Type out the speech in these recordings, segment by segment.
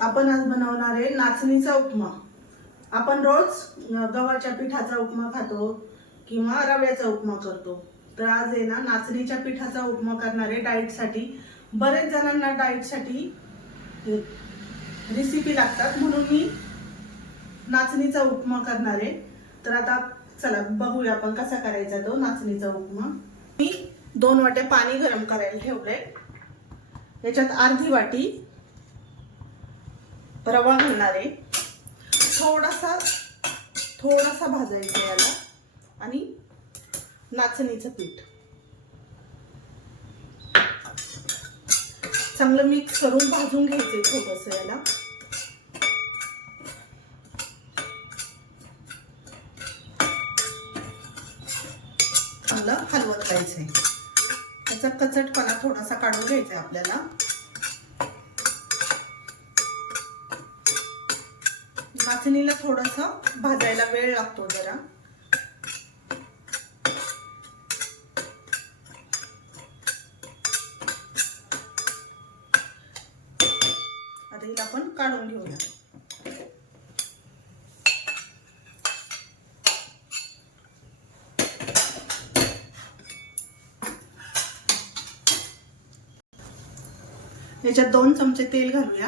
आपण आज बनवणार आहे नाचणीचा उपमा। आपण रोज गव्हाच्या पिठाचा उपमा खातो किंवा रव्याचा उपमा करतो, तर आज आहे ना नाचणीच्या पिठाचा उपमा करणार आहे डाएट साठी। बरेच जणांना डाएट साठी रेसिपी लागतात, म्हणून मी नाचणीचा उपमा करणार आहे। तर आता चला बघूया आपण कसा करायचा तो नाचणीचा उपमा। मी 2 वाट्या पाणी गरम करायला ठेवलंय। याच्यात अर्धी वाटी रवा घालणार आहे। थोडासा भाजायचा याला, आणि नाचणीचं पीठ चांगलं मिक्स करून भाजून घ्यायचे थोडंसं याला। चांगलं हलवत राहायचंय, त्याचा कचटपणा थोडासा काढून घ्यायचा आहे आपल्याला। नाचणीला थोडंसं भाजायला वेळ लागतो जरा। आता हिला आपण काढून घेऊया। याच्यात 2 चमचे तेल घालूया।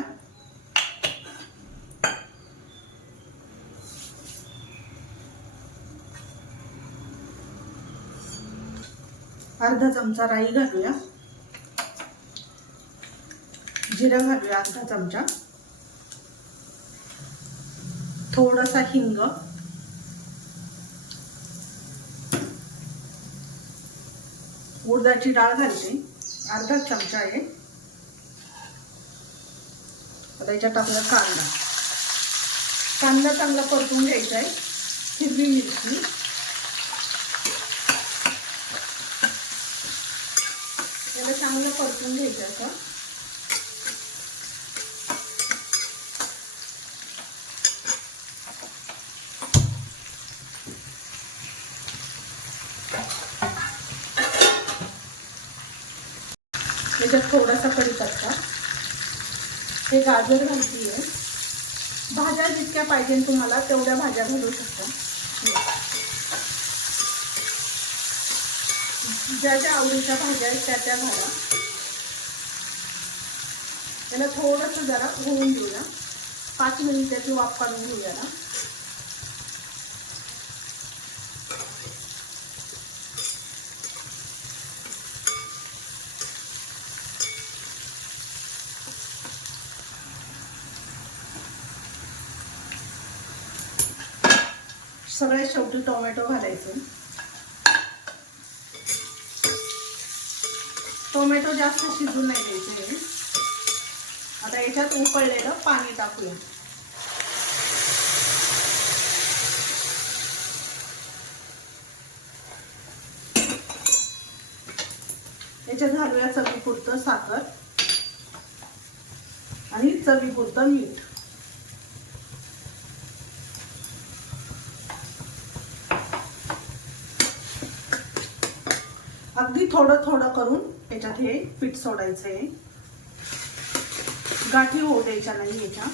अर्धा चमचा राई घालूया। जिरं घालूया अर्धा चमचा। थोडासा हिंग, उडदाची डाळ घालते, अर्धा चमचा आहे। आता याच्यात आपला कांदा चांगला परतून घ्यायचा आहे। हिरवी मिरची, याला चांगलं परतून घ्यायचं असं। याच्यात थोडासा कढीपत्ता, हे गाजर घालतीये। भाज्या जितक्या पाहिजे तुम्हाला तेवढ्या भाज्या घालू शकता, ज्या ज्या आवडीच्या भाज्या आहेत त्या घाला। याला थोडंसं जरा होऊन देऊया, 5 मिनिटाची वाफ काढून घेऊया ना। सगळ्यात शेवटी टोमॅटो घालायचे। टोमॅटो जास्त शिजून नाही द्यायचे। आता याच्यात उकळलेलं पाणी टाकूया। याच्यात घालूया चवीपुरतं साखर आणि चवीपुरतं मीठ। अगदी थोडं थोडं करून याच्यात हे पीठ सोडायचं आहे, गाठी होऊ द्यायच्या नाही याच्या।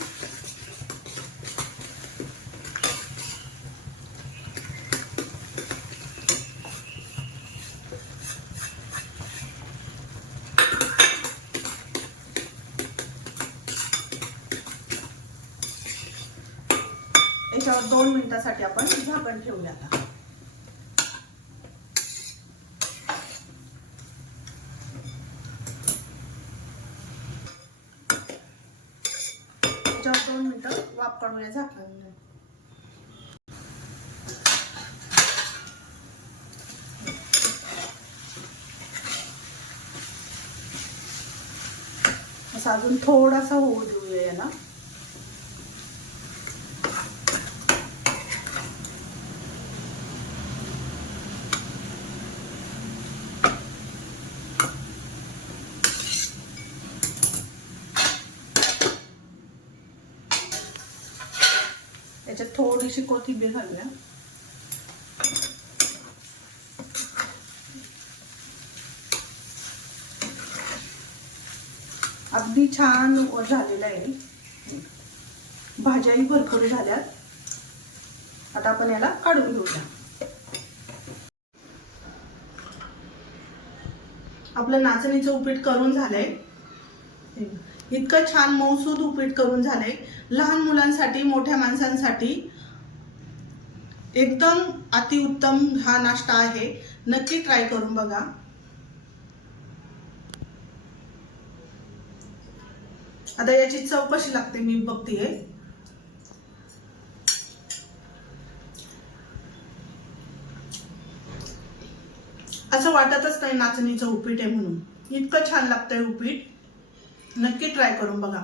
याच्यावर 2 मिनिटांसाठी आपण झाकण ठेवूया। आता याच्यावर 2 मिनिटं वाफ काढूया झाकणाने। असं अजून थोडासा होऊ देऊया याला। याच्यात थोडीशी कोथिंबीर घालूया। अगदी छान झालेला आहे। भाज्याही भरपूर झाल्यात। आता आपण याला काढून घेऊया। आपलं नाचणीचं उपीट करून झालंय। इतकं छान मऊसूद उपीट करून झालंय। लहान मुलांसाठी, मोठ्या माणसांसाठी एकदम अतिउत्तम हा नाश्ता आहे। नक्की ट्राय करून बघा। आता याची चव कशी लागते मी बघतेय। असं वाटतच नाही नाचणीचं उपीट आहे म्हणून। इतकं छान लागतंय उपीट। नक्की ट्राय करून बघा।